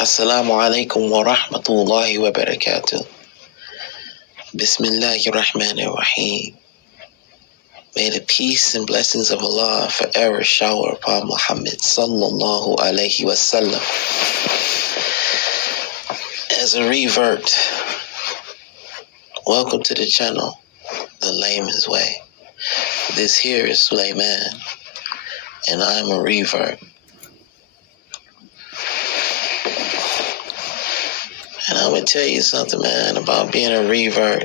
Assalamu alaykum wa rahmatullahi wa barakatuh. Bismillahir Rahmanir Rahim. May the peace and blessings of Allah forever shower upon Muhammad sallallahu alayhi wa sallam. As a revert, welcome to the channel, The Layman's Way. This here is Sulaiman, and I'm a revert. And I'm going to tell you something, man, about being a revert.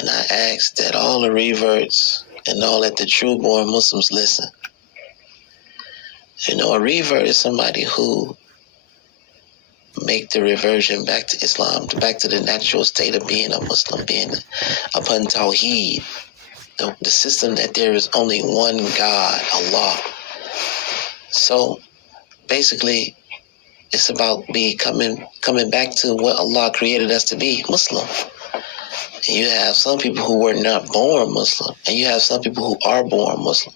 And I ask that all the reverts and all that the true-born Muslims listen. You know, a revert is somebody who make the reversion back to Islam, back to the natural state of being a Muslim, being upon Tawheed, the system that there is only one God, Allah. So, basically, it's about coming back to what Allah created us to be, Muslim. And you have some people who were not born Muslim, and you have some people who are born Muslim.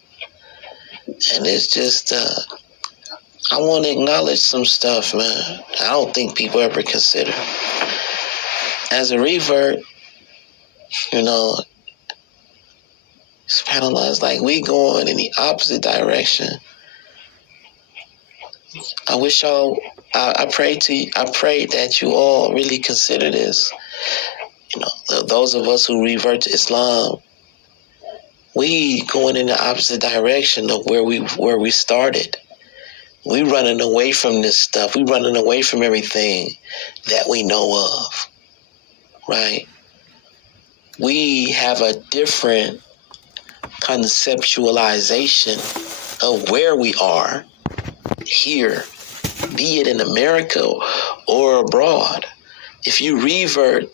And it's just, I want to acknowledge some stuff, man. I don't think people ever consider. As a revert, you know, subhanAllah, it's like we going in the opposite direction. I wish y'all, I pray that you all really consider this. You know, those of us who revert to Islam, we going in the opposite direction of where we started. We running away from this stuff. We running away from everything that we know of, right? We have a different conceptualization of where we are here, be it in America or abroad. If you revert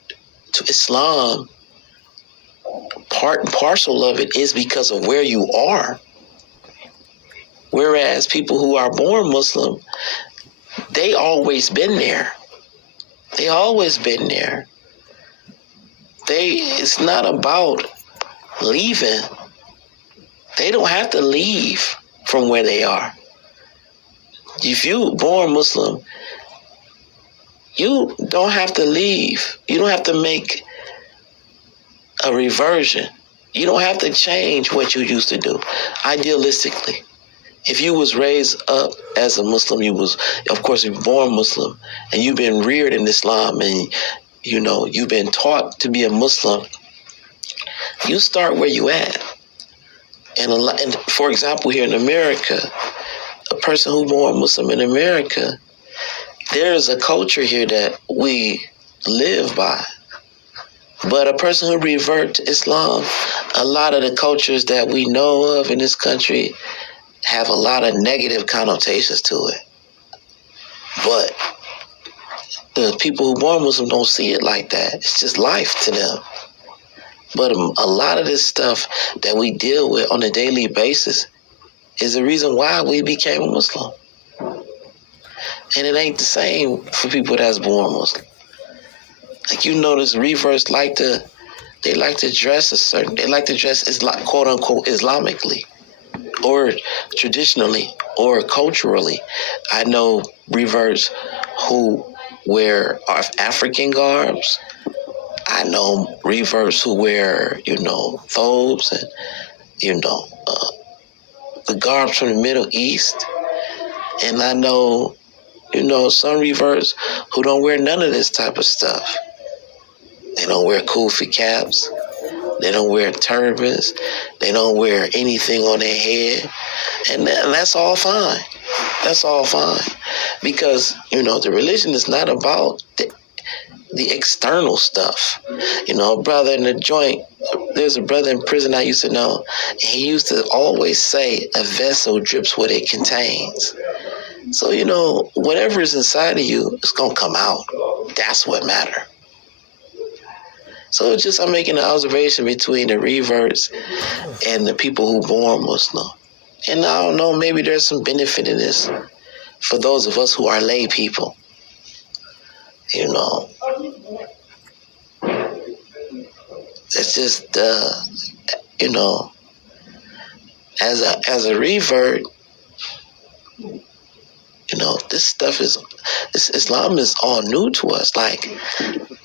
to Islam, part and parcel of it is because of where you are. Whereas people who are born Muslim, they always been there. They always been there. It's not about leaving. They don't have to leave from where they are. If you born Muslim, you don't have to leave. You don't have to make a reversion. You don't have to change what you used to do. Idealistically, if you was raised up as a Muslim, you was, of course, you're born Muslim, and you've been reared in Islam, and you know you've been taught to be a Muslim. You start where you at. And for example, here in America, a person who born Muslim in America, there is a culture here that we live by. But a person who revert to Islam, a lot of the cultures that we know of in this country have a lot of negative connotations to it. But the people who born Muslim don't see it like that. It's just life to them. But a lot of this stuff that we deal with on a daily basis is the reason why we became a Muslim. And it ain't the same for people that's born Muslim. Like, you notice reverts they like to dress quote unquote Islamically, or traditionally, or culturally. I know reverts who wear African garbs. I know reverts who wear, thobes and, the garbs from the Middle East. And I know, some reverts who don't wear none of this type of stuff. They don't wear kufi caps. They don't wear turbans. They don't wear anything on their head. And that's all fine. That's all fine. Because, the religion is not about the external stuff. A brother in the joint, there's a brother in prison I used to know, and he used to always say, a vessel drips what it contains. So, whatever is inside of you, it's going to come out. That's what matters. So I'm making an observation between the reverts and the people who born Muslim. And I don't know, maybe there's some benefit in this for those of us who are lay people. It's just, as a revert, This stuff Islam is all new to us. Like,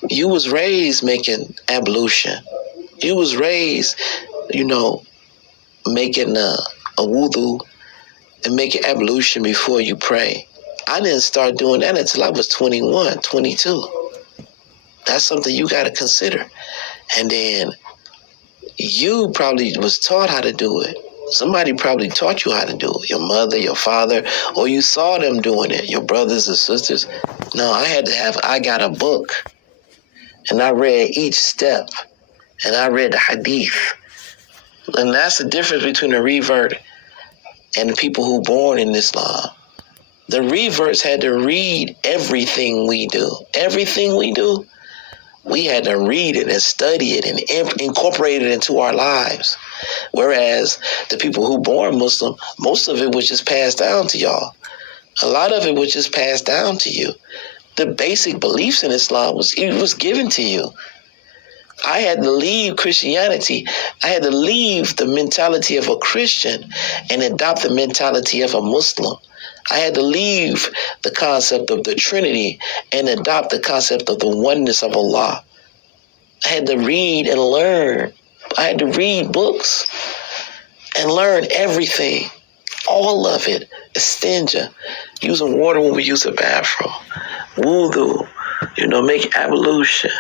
you was raised making ablution. You was raised, making a wudu and making ablution before you pray. I didn't start doing that until I was 21, 22. That's something you got to consider. And then you probably was taught how to do it. Somebody probably taught you how to do it. Your mother, your father, or you saw them doing it, your brothers and sisters. No, I got a book, and I read each step, and I read the hadith. And that's the difference between a revert and the people who born in Islam. The reverts had to read everything we do. Everything we do, we had to read it and study it and incorporate it into our lives. Whereas the people who born Muslim, most of it was just passed down to y'all. A lot of it was just passed down to you. The basic beliefs in Islam was given to you. I had to leave Christianity. I had to leave the mentality of a Christian and adopt the mentality of a Muslim. I had to leave the concept of the Trinity and adopt the concept of the oneness of Allah. I had to read and learn. I had to read books and learn everything, all of it. Istinja, using water when we use a bathroom, wudu, make ablution,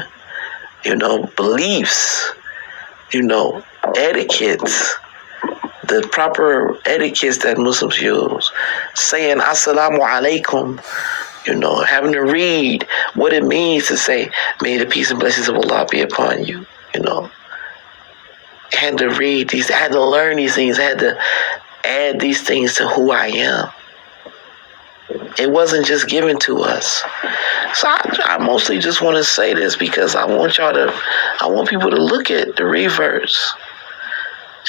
beliefs, etiquettes, the proper etiquettes that Muslims use, saying salaamu alaykum, having to read what it means to say, may the peace and blessings of Allah be upon you, I had to read these, I had to learn these things, I had to add these things to who I am. It wasn't just given to us. So I mostly just want to say this because I want people to look at the reverts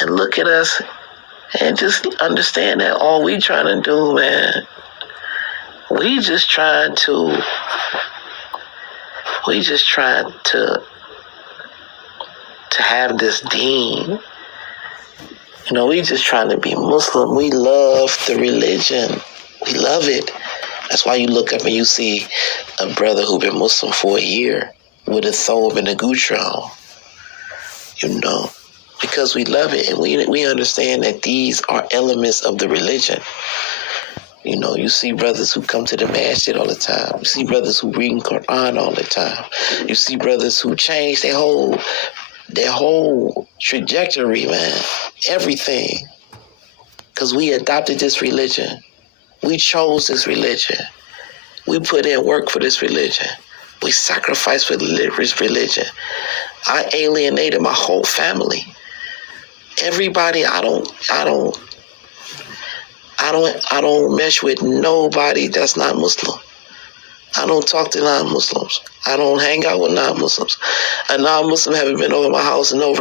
and look at us and just understand that all we trying to do, man, we just trying to have this deen. We just trying to be Muslim. We love the religion. We love it. That's why you look up and you see a brother who been Muslim for a year with a thobe and a gutra on. Because we love it and we understand that these are elements of the religion. You see brothers who come to the masjid all the time. You see brothers who read Quran all the time. You see brothers who change their whole trajectory, man. Everything. Because we adopted this religion. We chose this religion. We put in work for this religion. We sacrificed for this religion. I alienated my whole family. Everybody, I don't mesh with nobody that's not Muslim. I don't talk to non-Muslims. I don't hang out with non-Muslims. A non-Muslim haven't been over my house in over